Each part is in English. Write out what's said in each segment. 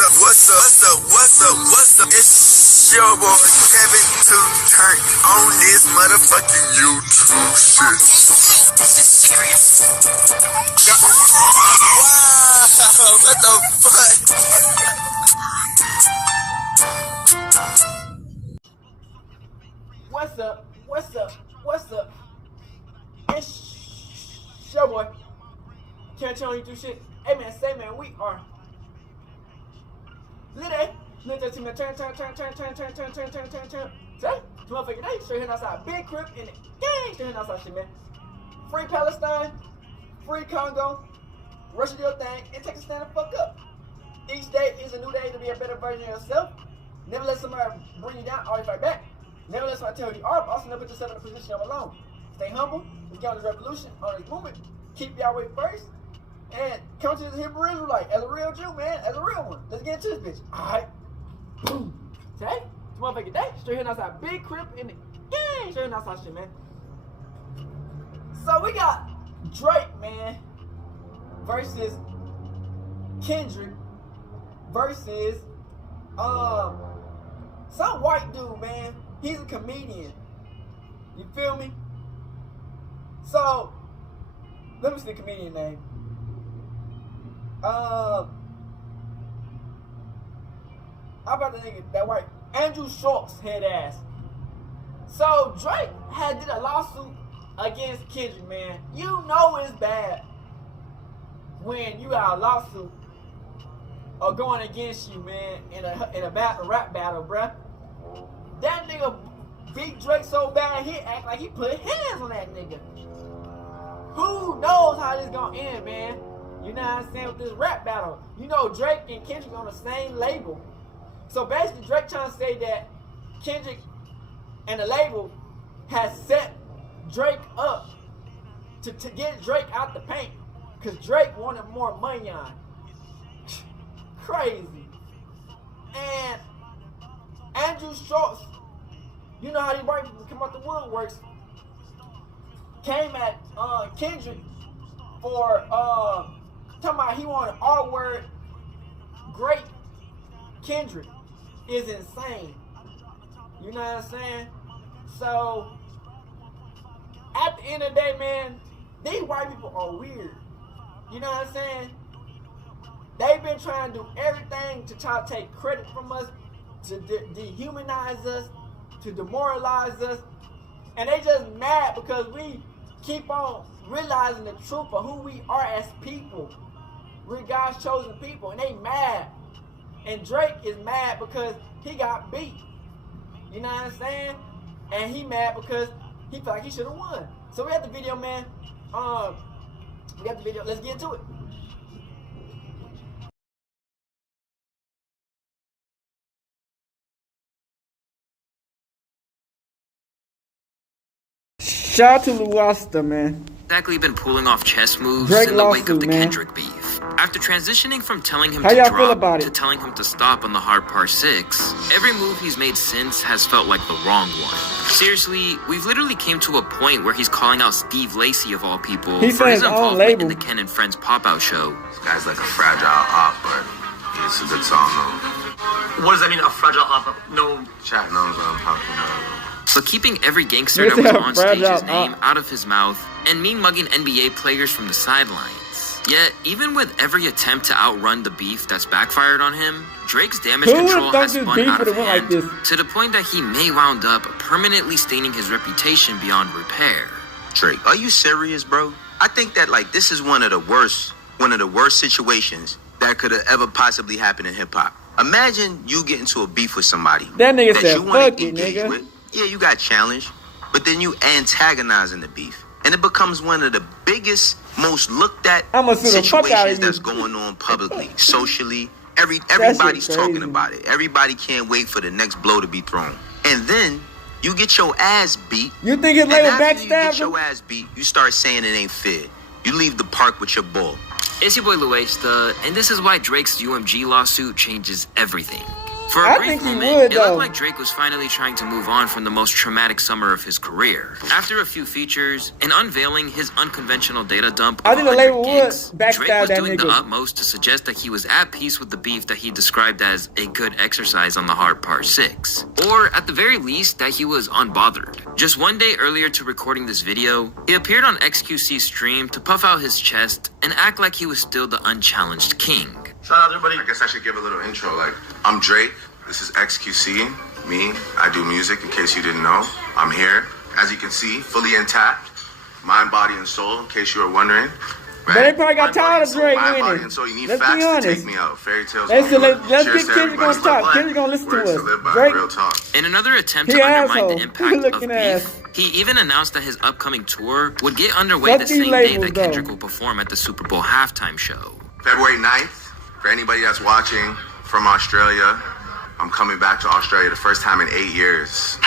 What's up? It's your boy Kevin to turn on this motherfucking YouTube shit. This is serious. Wow, what the fuck? What's up? It's your boy. Can't tell you do shit. Hey man, we are lit. Lit to me, turn. Say, motherfucking day, straight here outside. Big crib in the gang, straight here outside shit, man. Free Palestine, free Congo, Russia do your thing, and take a stand the fuck up. Each day is a new day to be a better version of yourself. Never let somebody bring you down, always fight back. Never let somebody tell you are, but also never put yourself in a position of alone. Stay humble, let's get on this revolution, on this movement. Keep Yahweh first, and come to this Hebrew Israelite as a real Jew, man, as a real one. Let's get into this bitch. Alright. Boom. Today, it's motherfucking day. Straight here outside. Big crib in the gang. Straight here outside shit, man. So we got Drake, man, versus Kendrick versus some white dude, man. He's a comedian. You feel me? So let me see the comedian name. How about the nigga, that white Andrew Schultz head ass? So Drake did a lawsuit against Kendrick, man. You know it's bad when you got a lawsuit or going against you, man, in a rap battle, bruh. That nigga beat Drake so bad he act like he put hands on that nigga. Who knows how this gonna end, man? You know what I'm saying, with this rap battle. You know Drake and Kendrick on the same label. So basically Drake trying to say that Kendrick and the label has set Drake up to get Drake out the paint. Cause Drake wanted more money on. Crazy. And Andrew Schultz, you know how these white people come out the woodworks, came at Kendrick for talking about he wanted R-word. Great Kendrick is insane. You know what I'm saying? So at the end of the day, man, these white people are weird. You know what I'm saying? They've been trying to do everything to try to take credit from us, to dehumanize us, to demoralize us, and they just mad because we keep on realizing the truth of who we are as people. We're God's chosen people, and they mad. And Drake is mad because he got beat. You know what I'm saying? And he mad because he felt like he should have won. So we have the video, man. We got the video. Let's get into it. Shout out to Luasta, man. Exactly been pulling off chess moves Drake in the wake of the man. Kendrick beef. After transitioning from telling him How to y'all feel drop about to it? telling him to stop on the hard part 6, every move he's made since has felt like the wrong one. Seriously, we've literally came to a point where he's calling out Steve Lacy of all people He for said his his own involvement label. in the Ken and Friends pop-out show. This guy's like a fragile op, but it's a good song though. What does that mean, a fragile op? No. Chat knows what I'm talking about. But keeping every gangster that They was said on stage's fragile name op. out of his mouth and mean-mugging NBA players from the sidelines. Yet, even with every attempt to outrun the beef that's backfired on him, Drake's damage Who control would've thought has this spun beef out of would've went like hand this? to the point that he may wound up permanently staining his reputation beyond repair. Drake, are you serious, bro? I think that this is one of the worst situations that could have ever possibly happened in hip hop. Imagine you get into a beef with somebody That nigga said, you wanna "Fuck it, engage nigga." with. Yeah, you got challenged, but then you antagonizing the beef, and it becomes one of the biggest, most looked at I'ma sue the fuck out of situations you. that's going on publicly, socially. Everybody's shit talking crazy. about it. Everybody can't wait for the next blow to be thrown, and then you get your ass beat. You think his And label after you get backstabbed your him? ass beat, you start saying it ain't fair. You leave the park with your ball. It's your boy Luesta, and this is why Drake's UMG lawsuit changes everything. For I a brief think he moment, would, it though. looked like Drake was finally trying to move on from the most traumatic summer of his career. After a few features and unveiling his unconventional data dump I of think the 100 label would gigs, backstab Drake was that doing the nigga. utmost to suggest that he was at peace with the beef that he described as a good exercise on the hard part 6. Or, at the very least, that he was unbothered. Just one day earlier to recording this video, he appeared on XQC's stream to puff out his chest and act like he was still the unchallenged king. Shout out to everybody. I guess I should give a little intro. Like, I'm Drake. This is XQC. Me. I do music. In case you didn't know, I'm here. As you can see, fully intact, mind, body, and soul. In case you were wondering. But they probably got Mind, body, tired and of soul, Drake mind, body, winning. and soul. You need Let's be facts to honest. take me out. Fairy tales. Let's won't work. get Cheers to Kendrick on everybody. top. Kendrick gonna listen to Words us. live by. Drake, Real talk. In another attempt He to undermine asshole. the impact of Looking ass. beef, he even announced that his upcoming tour would get underway Fuck the these same day labels, that though. Kendrick will perform at the Super Bowl halftime show. February 9th, for anybody that's watching from Australia, I'm coming back to Australia the first time in 8 years.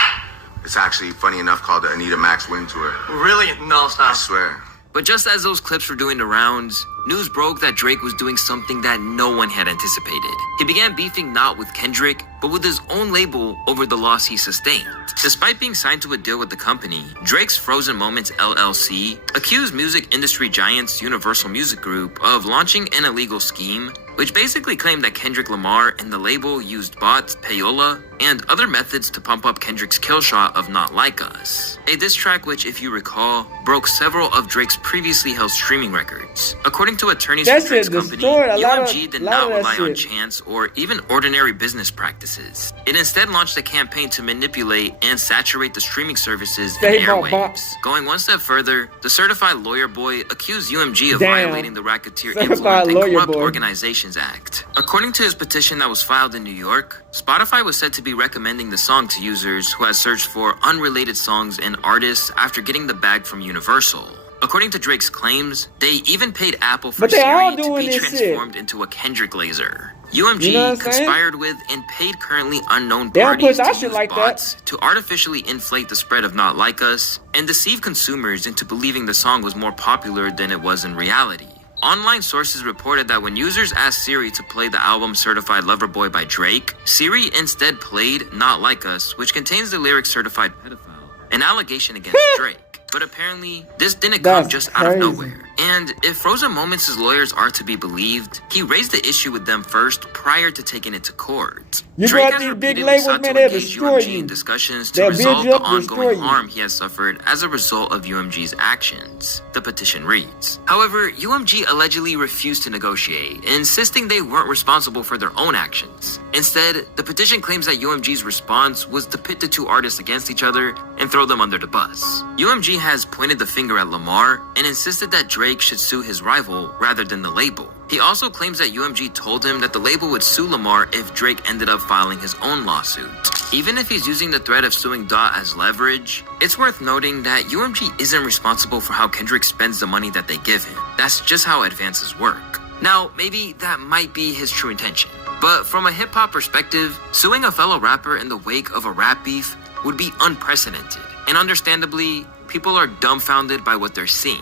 It's actually, funny enough, called the Anita Max Win Tour. Really? No, I stop. swear. But just as those clips were doing the rounds, news broke that Drake was doing something that no one had anticipated. He began beefing not with Kendrick, but with his own label over the loss he sustained. Despite being signed to a deal with the company, Drake's Frozen Moments LLC accused music industry giants Universal Music Group of launching an illegal scheme, which basically claimed that Kendrick Lamar and the label used bots, payola, and other methods to pump up Kendrick's kill shot of Not Like Us. A diss track which, if you recall, broke several of Drake's previously held streaming records. According to attorneys That for Drake's shit company, destroyed a lot of- UMG did lot not of that rely on shit. chance or even ordinary business practices. It instead launched a campaign to manipulate and saturate the streaming services and They bought airwaves. bots. Going one step further, the certified lawyer boy accused UMG of Damn. violating the Racketeer Certified Influence and Lawyer Corrupt Boy. Organizations Act. According to his petition that was filed in New York, Spotify was said to be recommending the song to users who had searched for unrelated songs and artists after getting the bag from Universal. According to Drake's claims, they even paid Apple for But they all Siri to doing be this shit. transformed into a Kendrick laser. UMG You know what I'm saying? conspired with and paid currently unknown They don't parties push that to shit use like that. bots to artificially inflate the spread of Not Like Us and deceive consumers into believing the song was more popular than it was in reality. Online sources reported that when users asked Siri to play the album Certified Lover Boy by Drake, Siri instead played Not Like Us, which contains the lyric Certified Pedophile, an allegation against Drake. But apparently, this didn't come That's just out of crazy. nowhere. And if Frozen Moments' lawyers are to be believed, he raised the issue with them first prior to taking it to court. You Drake got has these big repeatedly labels, sought man, to they'll engage destroy UMG you. in discussions to They'll build resolve you the up and destroy ongoing you. harm he has suffered as a result of UMG's actions, the petition reads. However, UMG allegedly refused to negotiate, insisting they weren't responsible for their own actions. Instead, the petition claims that UMG's response was to pit the two artists against each other and throw them under the bus. UMG has pointed the finger at Lamar and insisted that Drake should sue his rival rather than the label. He also claims that UMG told him that the label would sue Lamar if Drake ended up filing his own lawsuit. Even if he's using the threat of suing Dot as leverage, it's worth noting that UMG isn't responsible for how Kendrick spends the money that they give him. That's just how advances work. Now, maybe that might be his true intention, but from a hip-hop perspective, suing a fellow rapper in the wake of a rap beef would be unprecedented, and understandably, people are dumbfounded by what they're seeing.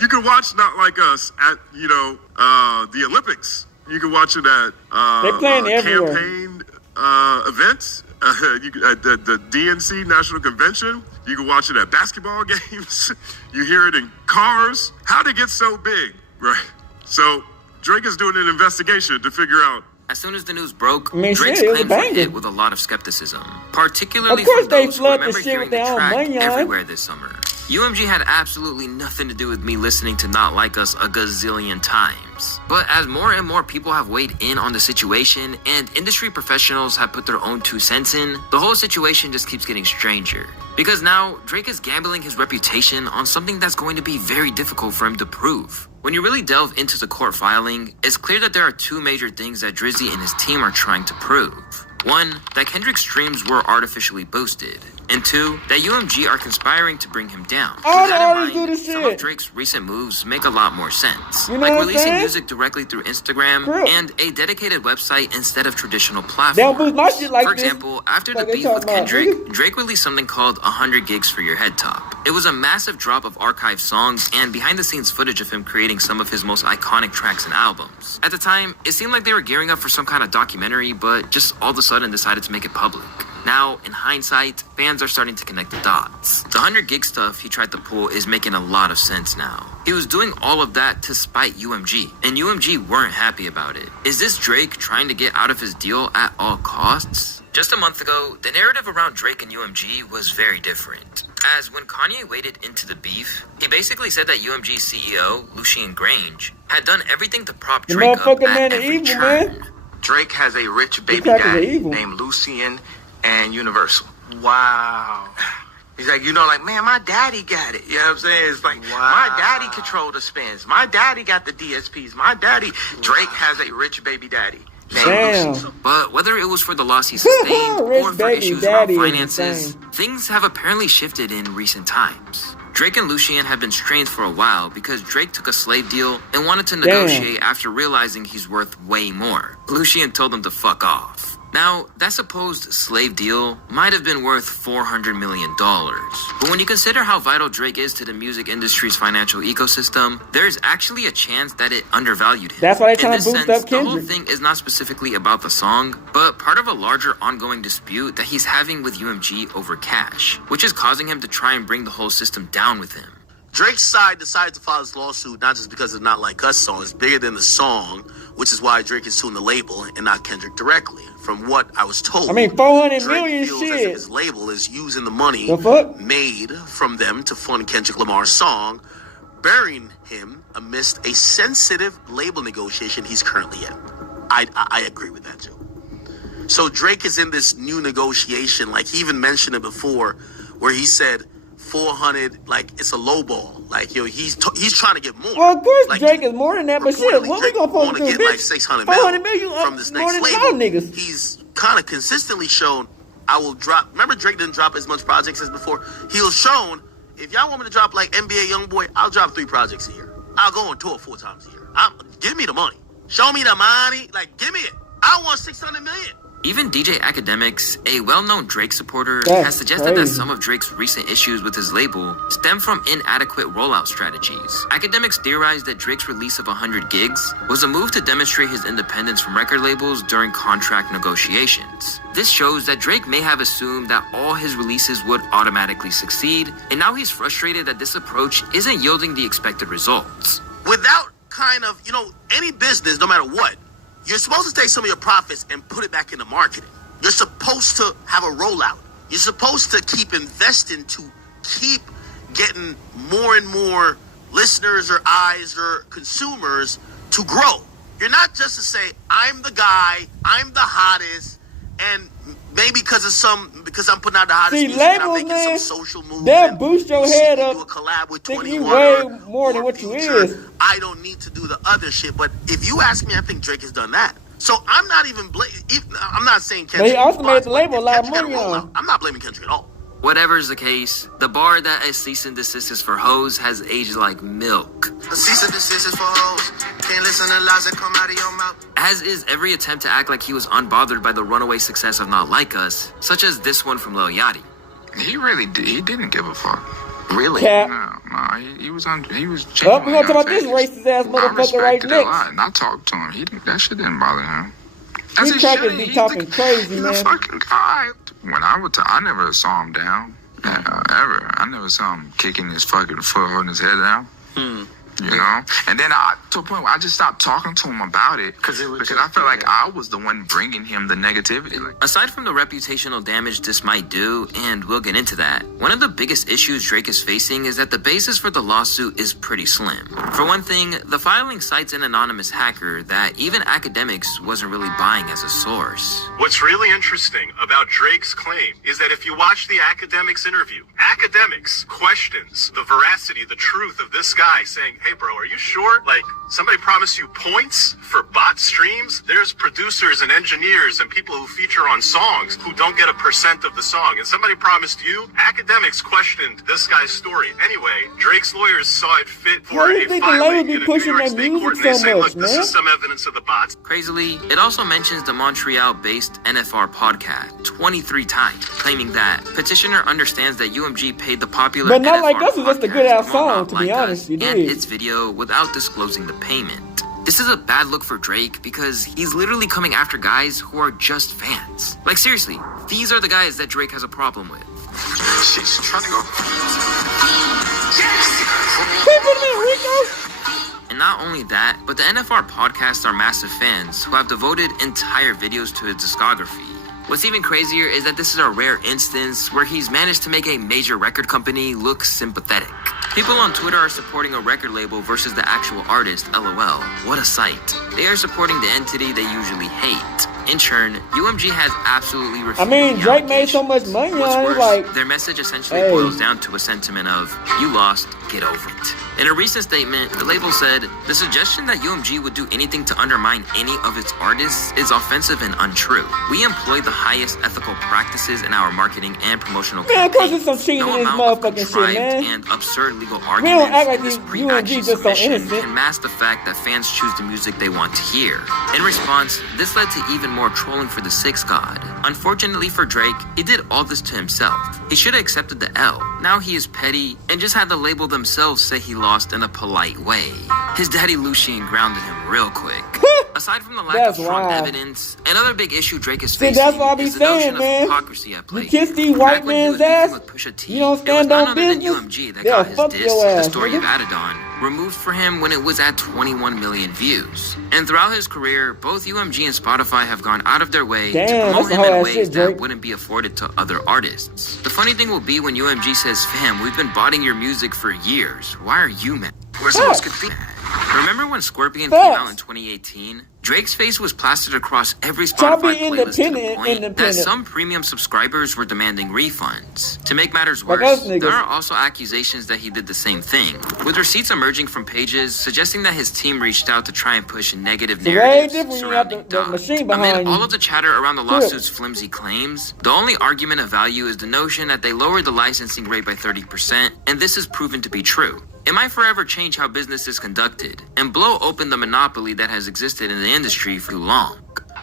You can watch Not Like Us at, the Olympics. You can watch it at They playing everywhere. campaign events, at the DNC National Convention. You can watch it at basketball games. You hear it in cars. How'd it get so big? Right. So Drake is doing an investigation to figure out. As soon as the news broke, I mean, Drake's shit, it was a claims were banger. hit with a lot of skepticism, particularly Of course from they those who flood the remember shit hearing with the their own track money on it. everywhere this summer. UMG had absolutely nothing to do with me listening to Not Like Us a gazillion times. But as more and more people have weighed in on the situation and industry professionals have put their own 2 cents in, the whole situation just keeps getting stranger. Because now, Drake is gambling his reputation on something that's going to be very difficult for him to prove. When you really delve into the court filing, it's clear that there are 2 major things that Drizzy and his team are trying to prove. One, that Kendrick's streams were artificially boosted. And 2, that UMG are conspiring to bring him down. All With the that in artists do mind, this some of shit. Drake's recent moves make a lot more sense. You know like what I'm releasing saying? music directly through Instagram True. and a dedicated website instead of traditional platforms. They don't boost my shit like For this. example, after the Like they beef talking with about, Kendrick, nigga. Drake released something called 100 Gigs for Your Head Top. It was a massive drop of archived songs and behind-the-scenes footage of him creating some of his most iconic tracks and albums. At the time, it seemed like they were gearing up for some kind of documentary, but just all of a sudden decided to make it public. Now, in hindsight, fans are starting to connect the dots. The 100 gig stuff he tried to pull is making a lot of sense now. He was doing all of that to spite UMG, and UMG weren't happy about it. Is this Drake trying to get out of his deal at all costs? Just a month ago, the narrative around Drake and UMG was very different. As when Kanye waded into the beef, he basically said that UMG CEO, Lucien Grange, had done everything to prop The Drake up motherfucking at man of every evil, turn. man. Drake has a rich baby crackers are daddy evil. named Lucien and Universal. Wow. He's like, like, man, my daddy got it. You know what I'm saying? It's like, my daddy controlled the spins. My daddy got the DSPs. My daddy. Drake has a rich baby daddy named Damn. Lucien. But whether it was for the loss he sustained Rich or for baby issues around daddy is finances, insane. things have apparently shifted in recent times. Drake and Lucien have been strained for a while because Drake took a slave deal and wanted to negotiate after realizing he's worth way more. Lucien told him to fuck off. Now, that supposed slave deal might have been worth $400 million. But when you consider how vital Drake is to the music industry's financial ecosystem, there's actually a chance that it undervalued him. That's why they In trying to this boost sense, up the whole Kendrick. thing is not specifically about the song, but part of a larger ongoing dispute that he's having with UMG over cash, which is causing him to try and bring the whole system down with him. Drake's side decided to file this lawsuit not just because it's Not Like Us song. It's bigger than the song, which is why Drake is suing the label and not Kendrick directly. From what I was told, I mean, 400 Drake million feels as if shit. his label is using the money The fuck? made from them to fund Kendrick Lamar's song, burying him amidst a sensitive label negotiation he's currently in. I agree with that too. So Drake is in this new negotiation, like he even mentioned it before, where he said 400, like it's a low ball. Like, yo, he's trying to get more. Well, of course, Like, Drake is more than that, but shit, reportedly, what we Drake gonna wanna focus on, get like bitch? 600 400 million from this more next than label. all niggas. He's kind of consistently shown, I will drop. Remember, Drake didn't drop as much projects as before. He was shown, if y'all want me to drop like NBA YoungBoy, I'll drop 3 projects a year. I'll go on tour 4 times a year. Give me the money. Show me the money. Like, give me it. I want 600 million. Even DJ Academics, a well-known Drake supporter, That's has suggested crazy. that some of Drake's recent issues with his label stem from inadequate rollout strategies. Academics theorized that Drake's release of 100 gigs was a move to demonstrate his independence from record labels during contract negotiations. This shows that Drake may have assumed that all his releases would automatically succeed, and now he's frustrated that this approach isn't yielding the expected results. Without kind of, any business, no matter what, you're supposed to take some of your profits and put it back into marketing. You're supposed to have a rollout. You're supposed to keep investing to keep getting more and more listeners or eyes or consumers to grow. You're not just to say, I'm the guy, I'm the hottest, and maybe because I'm putting out the hottest See, music, and I'm labels, making man, some social moves. they'll and boost your you see head me up, do a collab with think you 21 way or more than what you Future. is. I don't need to do the other shit. But if you ask me, I think Drake has done that. So I'm not even I'm not saying Kendrick. But he also made the but label a if lot of Kendrick money had a on. rollout, I'm not blaming Kendrick at all. Whatever's the case, the bar that a cease and desist is for hoes has aged like milk. A cease and desist is for hoes. Can't listen to lies that come out of your mouth. As is every attempt to act like he was unbothered by the runaway success of Not Like Us, such as this one from Lil Yachty. He didn't give a fuck. Really? Cap. No, he was Oh, genuinely we gonna talk about this unfazed. racist ass I motherfucker right respected it a lot, next. and I talked to him. That shit didn't bother him. These it crackers shouldn't. be He's talking crazy, he's man. a fucking guy. When I never saw him down, ever. I never saw him kicking his fucking foot, holding his head down. You know, and then to a point where I just stopped talking to him about it because I felt like I was the one bringing him the negativity. Like, Aside from the reputational damage this might do, and we'll get into that, one of the biggest issues Drake is facing is that the basis for the lawsuit is pretty slim. For one thing, the filing cites an anonymous hacker that even Academics wasn't really buying as a source. What's really interesting about Drake's claim is that if you watch the Academics interview, Academics questions the veracity, the truth of this guy saying, hey bro, are you sure? Like, Somebody promised you points for bot streams? There's producers and engineers and people who feature on songs who don't get a % of the song. And somebody promised you? Academics questioned this guy's story. Anyway, Drake's lawyers saw it fit for a filing in a New York State court. And they say, look, this is some evidence of the bots. Crazily, it also mentions the Montreal-based NFR podcast 23 times, claiming that petitioner understands that UMG paid the popular But not NFR like us, it's just a good ass podcast song, to Like be honest. Us You and did. its video without disclosing the payment. This is a bad look for Drake because he's literally coming after guys who are just fans. Like seriously, these are the guys that Drake has a problem with. She's trying to go. And not only that, but the NFR podcasts are massive fans who have devoted entire videos to his discography. What's even crazier is that this is a rare instance where he's managed to make a major record company look sympathetic. People on Twitter are supporting a record label versus the actual artist, LOL. What a sight. They are supporting the entity they usually hate. In turn, UMG has absolutely refused. I mean, Drake made so much money What's on it, worse, like, their message essentially hey. boils down to a sentiment of, you lost, get over it. In a recent statement, the label said, the suggestion that UMG would do anything to undermine any of its artists is offensive and untrue. We employ the highest ethical practices in our marketing and promotional Man, of course there's campaigns. some cheating in this amount of motherfucking shit, contrived man. and absurd legal We arguments don't act like in this these pre-action UMG just so submission innocent. can mask the fact that fans choose the music they want to hear. In response, this led to even more trolling for the Six God. Unfortunately for Drake, he did all this to himself. He should have accepted the L. Now he is petty and just had the label themselves say he lost in a polite way. His daddy Lucien grounded him real quick. Aside from the lack That's of strong wild. evidence, another big issue Drake is See, facing that's what I be is the notion saying, of man. hypocrisy at play. You kiss these white man's ass, you don't stand on business, UMG that they'll got his fuck diss, your The ass, Story nigga. of Adidon, removed for him when it was at 21 million views. And throughout his career, both UMG and Spotify have gone out of their way to Damn, promote that's him a whole in ass ways shit, that Drake. wouldn't be afforded to other artists. The funny thing will be when UMG says, fam, we've been botting your music for years. Why are you mad? Where's the most good Remember when Scorpion came out in 2018? Drake's face was plastered across every Try to be Spotify playlist to the independent, point that independent. some premium subscribers were demanding refunds. To make matters Like worse, us niggas. there are also accusations that he did the same thing, with receipts emerging from pages suggesting that his team reached out to try and push negative It's way narratives different when you got surrounding the Dot. machine behind Amid you. all of the chatter around the lawsuit's flimsy claims, the only argument of value is the notion that they lowered the licensing rate by 30%, and this is proven to be true. It might forever change how business is conducted and blow open the monopoly that has existed in the industry for too long.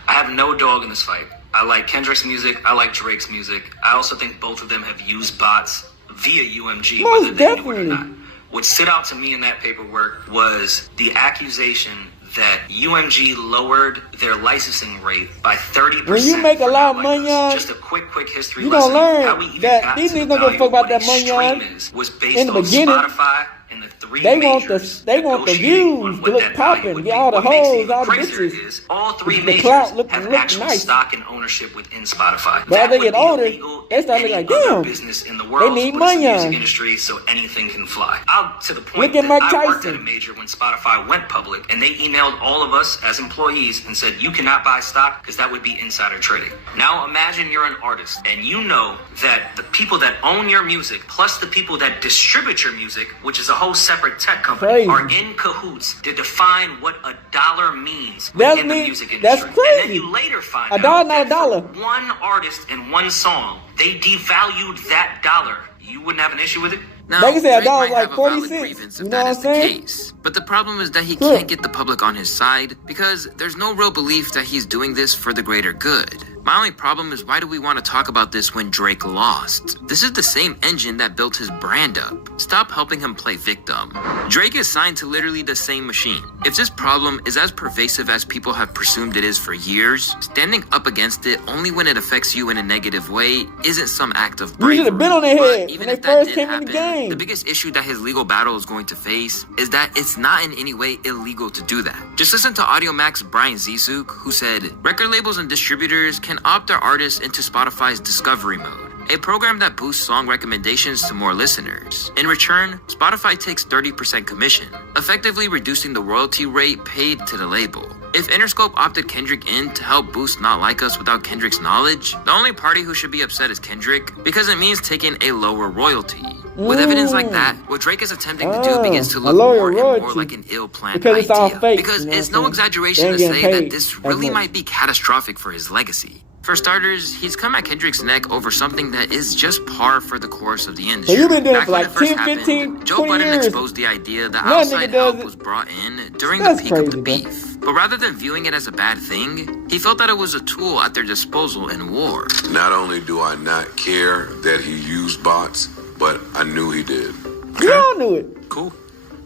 I have no dog in this fight. I like Kendrick's music. I like Drake's music. I also think both of them have used bots via UMG, Most whether they knew it definitely. or not. What stood out to me in that paperwork was the accusation that UMG lowered their licensing rate by 30%. When you make a for lot of Not money Like Us. on, Just a quick history you lesson. gonna learn How we even that got these to the niggas don't give a value fuck of about what that a money on stream was based in the on beginning. Spotify and the three They want majors they want the negotiating views on to what look that value popping, would get be. all the What makes it hoes, even all the crazier bitches. is all three The majors clout look have actual nice. stock and ownership within Spotify. But as That they would get be older, illegal they start in looking any like, other damn, business in the world, need but it's the money music on. industry, so anything can fly. Out to the point Look at that Mike I worked Tyson. at a major when Spotify went public, and they emailed all of us as employees and said, you cannot buy stock because that would be insider trading. Now imagine you're an artist, and you know that the people that own your music, plus the people that distribute your music, which is a whole separate tech company, Crazy. are in cahoots to define what a dollar means That's in the me- music industry. that's And crazy. then you later find A out dollar, not a that dollar. for one artist and one song, they devalued that dollar. You wouldn't have an issue with it? Now, They can say a Drake dollar might like have a 40 valid cents. grievance You if know that what is I'm the saying? case. But the problem is that he Sure. can't get the public on his side because there's no real belief that he's doing this for the greater good. My only problem is why do we want to talk about this when Drake lost? This is the same engine that built his brand up. Stop helping him play victim. Drake is signed to literally the same machine. If this problem is as pervasive as people have presumed it is for years, standing up against it only when it affects you in a negative way isn't some act of You bravery. should have been on their But head even when they if that first did came in the happen, game. the biggest issue that his legal battle is going to face is that it's not in any way illegal to do that. Just listen to Audio Mac's Brian Zizuk, who said, record labels and distributors can opt their artists into Spotify's Discovery Mode, a program that boosts song recommendations to more listeners. In return, Spotify takes 30% commission, effectively reducing the royalty rate paid to the label. If Interscope opted Kendrick in to help boost Not Like Us without Kendrick's knowledge, the only party who should be upset is Kendrick because it means taking a lower royalty. With evidence like that, what Drake is attempting to do begins to look more and more like an ill-planned idea. It's all fake, because you know it's no exaggeration to say that this really might be catastrophic for his legacy. For starters, he's come at Kendrick's neck over something that is just par for the course of the industry. So you've been doing it for when like it first 10, 15, happened, 20 Joe Budden years. exposed the idea that None outside nigga does help it. was brought in during That's the peak of the crazy, beef. But rather than viewing it as a bad thing, he felt that it was a tool at their disposal in war. Not only do I not care that he used bots, but I knew he did. You all knew it. Cool.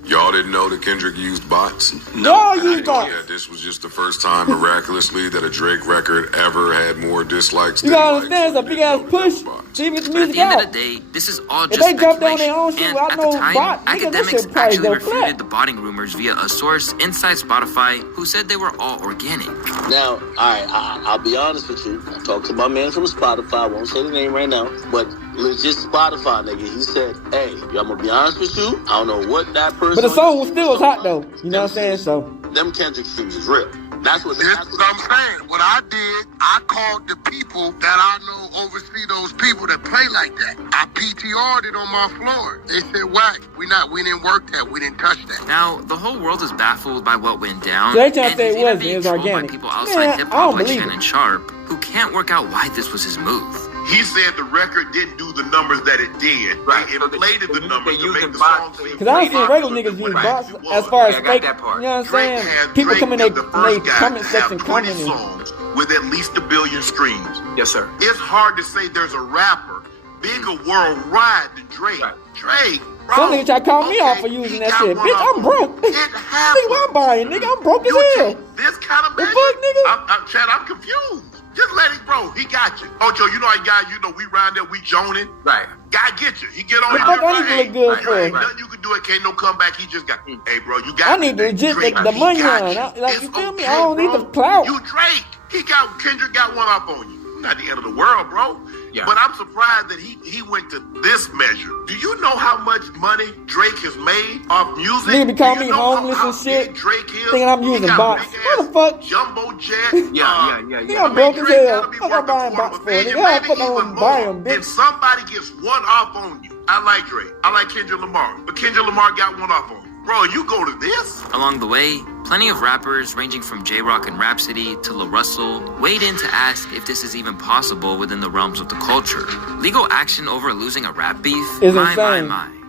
Y'all didn't know that Kendrick used bots? Y'all used bots. Yeah, this was just the first time miraculously that a Drake record ever had more dislikes You than gotta likes. understand, it's a big ass push to even get the But at music the end out. of the day, this is all If just they jump down speculation. their own shit And without at no the time, bot, nigga, that academics shit probably actually go refuted flat. the botting rumors via a source inside Spotify who said they were all organic. Now, I'll be honest with you. I talked to my man from Spotify. I won't say the name right now, but legit Spotify nigga. He said, "Hey, I'm gonna be honest with you. I don't know what that person." But the song was still hot though. You know what I'm saying? So them Kendrick streams is real. That's what I'm saying. What I did, I called the people that I know oversee those people that play like that. I PTR'd it on my floor. They said, "Whack, we didn't work that. We didn't touch that." Now, the whole world is baffled by what went down. So they trying to and say he's it even wasn't, being it was trolled organic. by people outside Man, I hip-hop don't like believe Shannon it. Sharp, who can't work out why this was his move. He said the record didn't do the numbers that it did. Right. They inflated the numbers to make the bots song seem Cause I don't see regular niggas use bots as far as Yeah, I got fake. that part. You know what I'm Drake saying? had People Drake come in is they the first guy comment to section have 20 commenting. songs with at least 1 billion streams. Yes, sir. It's hard to say there's a rapper bigger worldwide than Drake. Right. Drake, bro. Some niggas try to call me okay, out for using he that got shit. one Bitch, off I'm on broke. you. It Nigga, happened. what I'm buying, nigga. I'm broke as You hell. take this kind of The measure. fuck, nigga? Chad, I'm confused. Just let it, bro. He got you. Ocho, you know how guy, we round there, we joning. Right. Guy get you. He get on The here. fuck I right, need to look good hey, for? ain't nothing you can do. It can't no comeback. He just got. Hey, bro, you got. I need to legit the money line. Like, you feel me? I don't need the clout. You Drake. Kendrick got one up on you. Not the end of the world, bro. Yeah. But I'm surprised that he went to this measure. Do you know how much money Drake has made off music? Nigga be calling Do me you know homeless how and shit, big Drake is? thinking I'm He using got a bots. big What ass the fuck? Jumbo jet. Yeah. Nigga, I'm broke as Drake hell. gotta be Fuck, I'm worth buying a bots for million, it. Nigga, I maybe fuck I even won't buy them, more. If bitch. somebody gets one off on you, I like Drake. I like Kendrick Lamar. But Kendrick Lamar got one off on you. Bro, you go to this? Along the way, plenty of rappers ranging from J-Rock and Rhapsody to Lil Russell weighed in to ask if this is even possible within the realms of the culture. Legal action over losing a rap beef? Is My. insane.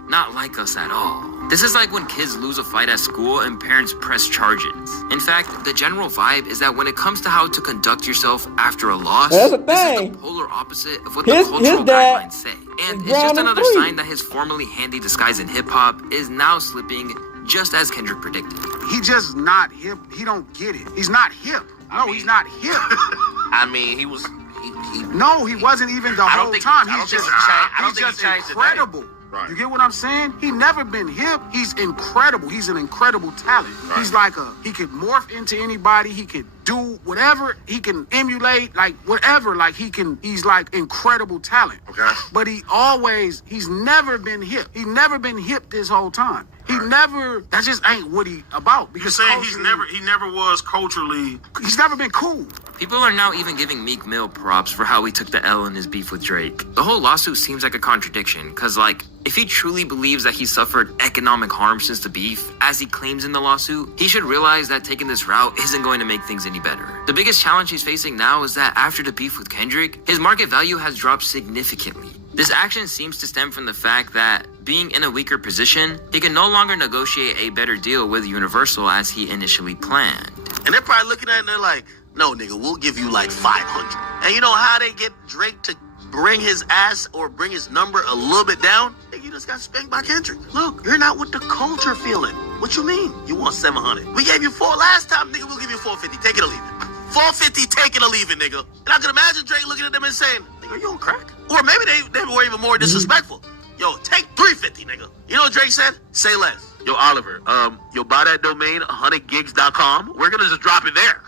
Not like us at all. This is like when kids lose a fight at school and parents press charges. In fact, the general vibe is that when it comes to how to conduct yourself after a loss, That's the this is thing. the polar opposite of what His the cultural dad guidelines say. And is it's just grinding another free. sign that his formerly handy disguise in hip-hop is now slipping just as Kendrick predicted. He just not hip. He don't get it. He's not hip. No, he's not hip. I mean, he was. No, he wasn't even the I don't whole think- time. I don't He's think just, he changed- I don't he's think he just changed today. incredible. Right. You get what I'm saying? He never been hip. He's incredible. He's an incredible talent. Right. He's like he could morph into anybody. He could do whatever. He can emulate, like whatever. Like he's like incredible talent. Okay. But he's never been hip. He's never been hip this whole time. That just ain't what he about. You're Because saying culturally, he never was culturally. he's never been cool. People are now even giving Meek Mill props for how he took the L in his beef with Drake. The whole lawsuit seems like a contradiction, cause like, if he truly believes that he suffered economic harm since the beef, as he claims in the lawsuit, he should realize that taking this route isn't going to make things any better. The biggest challenge he's facing now is that after the beef with Kendrick, his market value has dropped significantly. This action seems to stem from the fact that, being in a weaker position, he can no longer negotiate a better deal with Universal as he initially planned. And they're probably looking at it and they're like, no, nigga, we'll give you like 500. And you know how they get Drake to bring his ass or bring his number a little bit down? Nigga, you just got spanked by Kendrick. Look, you're not with the culture feeling. What you mean? You want 700. We gave you 4 last time, nigga, we'll give you 450. Take it or leave it. 450, take it or leave it, nigga. And I can imagine Drake looking at them and saying, nigga, you on crack? Or maybe they were even more disrespectful. Yo, take 350, nigga. You know what Drake said? Say less. Yo, Oliver, buy that domain, 100gigs.com. We're gonna just drop it there.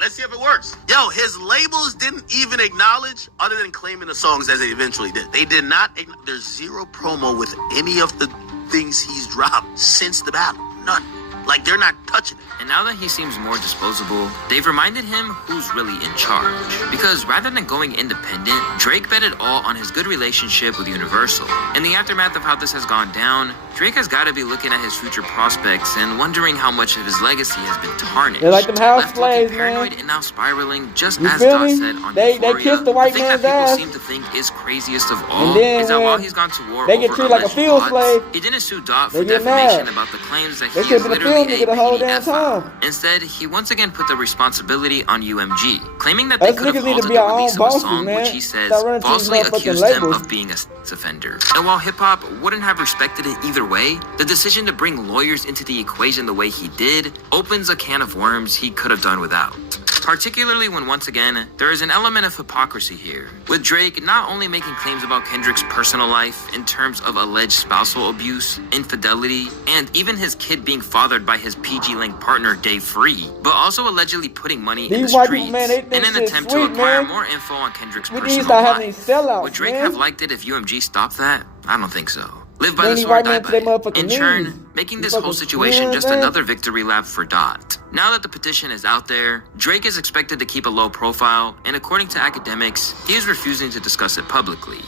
Let's see if it works. Yo, his labels didn't even acknowledge, other than claiming the songs as they eventually did. They did not. There's zero promo with any of the things he's dropped since the battle. None. Like they're not touching it. And now that he seems more disposable, they've reminded him who's really in charge. Because rather than going independent, Drake bet it all on his good relationship with Universal. In the aftermath of how this has gone down, Drake has got to be looking at his future prospects and wondering how much of his legacy has been tarnished. They're like them house Left slaves, looking paranoid man. and now spiraling, just You as feel Dot me? said on They Euphoria. kissed the white thing that man's people ass. seem to think is craziest of And all then is that while when he's gone to war they get over treated like a alleged field bots, slave, he didn't sue Dot they for get defamation mad. about the claims that They he should is have been a literally field a nigga the whole petty damn F-out. time. Instead, he once again put the responsibility on UMG, claiming that Us they could have niggas need to halted be the our release own of a bosses, song man. which he says Stop running to these falsely motherfucking accused him labels. of being a sex offender. And while hip-hop wouldn't have respected it either way, the decision to bring lawyers into the equation the way he did opens a can of worms he could have done without. Particularly when, once again, there is an element of hypocrisy here, with Drake not only making claims about Kendrick's personal life in terms of alleged spousal abuse, infidelity, and even his kid being fathered by his PG-Link partner Dave Free, but also allegedly putting money in the These white streets people, man, they in think an shit attempt sweet, to acquire man. more info on Kendrick's We need to personal start having life. these sellouts, Would Drake man. have liked it if UMG stopped that? I don't think so. Live by Then the these sword, white die men by to their it. motherfucking In knees. turn, making this whole Motherfuckers, situation yeah, just man. another victory lap for Dot. Now that the petition is out there, Drake is expected to keep a low profile, and according to academics, he is refusing to discuss it publicly.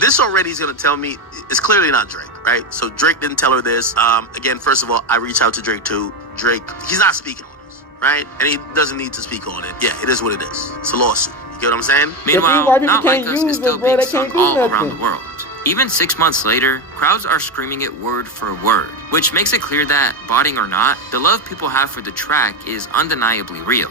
This already is going to tell me it's clearly not Drake, right? So Drake didn't tell her this. Again, first of all, I reached out to Drake too. Drake, he's not speaking on this, right? And he doesn't need to speak on it. Yeah, it is what it is. It's a lawsuit. You get what I'm saying? Meanwhile, white people Not Like can't Us use is still it, bro. being They sung can't do all around nothing. the world. Even 6 months later, crowds are screaming it word for word, which makes it clear that, botting or not, the love people have for the track is undeniably real.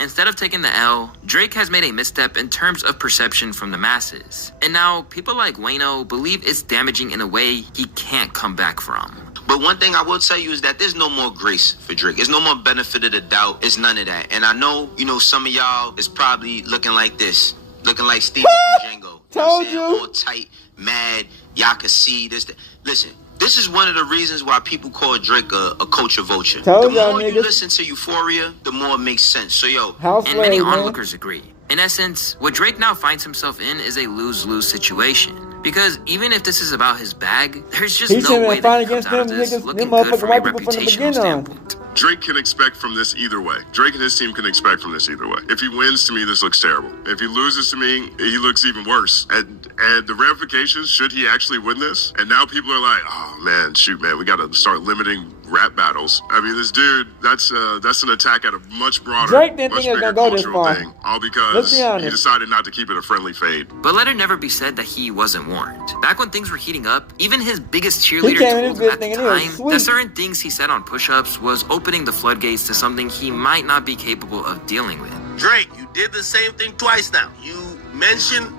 Instead of taking the L, Drake has made a misstep in terms of perception from the masses. And now, people like Wayno believe it's damaging in a way he can't come back from. But one thing I will tell you is that there's no more grace for Drake. There's no more benefit of the doubt. It's none of that. And I know, some of y'all is probably looking like this. Looking like Steven from Django. Told know what I'm saying? you. All tight, mad. Y'all can see this. Listen, this is one of the reasons why people call Drake a culture vulture. Told The y'all more you niggas. listen to Euphoria, the more it makes sense. So, yo, House And many slave, man. onlookers agree. In essence, what Drake now finds himself in is a lose-lose situation. Because even if this is about his bag, there's just He no shouldn't way have that fought he comes against out of them this niggas, looking them good from motherfucking a white people from the reputational beginning on. standpoint. Drake can expect from this either way. Drake and his team can expect from this either way. If he wins, to me, this looks terrible. If he loses to me, he looks even worse. And the ramifications, should he actually win this? And now people are like, oh man, shoot, man, we got to start limiting rap battles. I mean, this dude, that's an attack at a much broader, Drake didn't much think it was bigger gonna go this cultural far. thing. All Let's because be he honest. decided not to keep it a friendly fade. But let it never be said that he wasn't warned. Back when things were heating up, even his biggest cheerleader came in told this him at thing the and he was time sweet. that certain things he said on push-ups was opening the floodgates to something he might not be capable of dealing with. Drake, you did the same thing twice now. You mentioned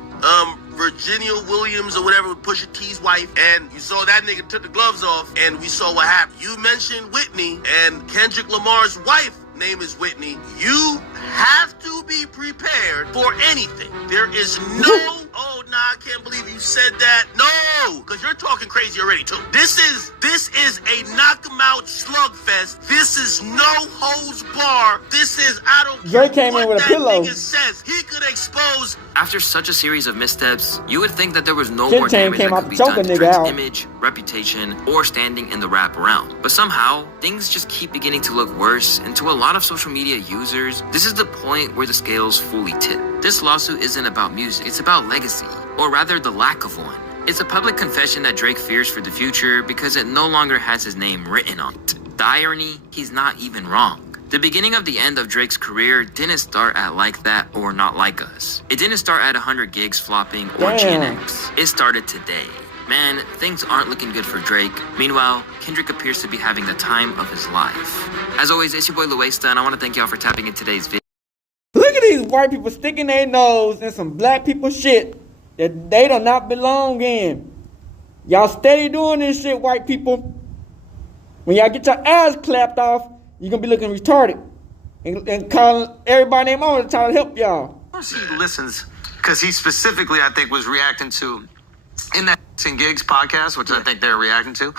Virginia Williams or whatever, Pusha T's wife, and you saw that nigga took the gloves off, and we saw what happened. You mentioned Whitney, and Kendrick Lamar's wife name is Whitney. You have to be prepared for anything. There is no, oh nah, I can't believe you said that. No, because you're talking crazy already too. This is a knock 'em out slugfest. This is no holds bar. This is, I don't Drake care came in what with a that pillow. nigga says. He could expose. After such a series of missteps, you would think that there was no Kid more Chain damage came that out could be to choke done a to nigga Drake's out. image, reputation, or standing in the rap realm. But somehow, things just keep beginning to look worse, and to a lot of social media users, this is the point where the scales fully tip. This lawsuit isn't about music, it's about legacy, or rather the lack of one. It's a public confession that Drake fears for the future because it no longer has his name written on it. The irony, he's not even wrong. The beginning of the end of Drake's career didn't start at Like That or Not Like Us. It didn't start at 100 gigs flopping or Damn. GNX. It started today. Man, things aren't looking good for Drake. Meanwhile, Kendrick appears to be having the time of his life. As always, it's your boy Luesta, and I want to thank y'all for tapping in today's video. Look at these white people sticking their nose in some black people shit that they do not belong in. Y'all steady doing this shit, white people. When y'all get your ass clapped off, you're gonna be looking retarded. And calling everybody named on to try to help y'all. Of course he listens, because he specifically, I think, was reacting to in that and Gigs podcast, which I think they're reacting to,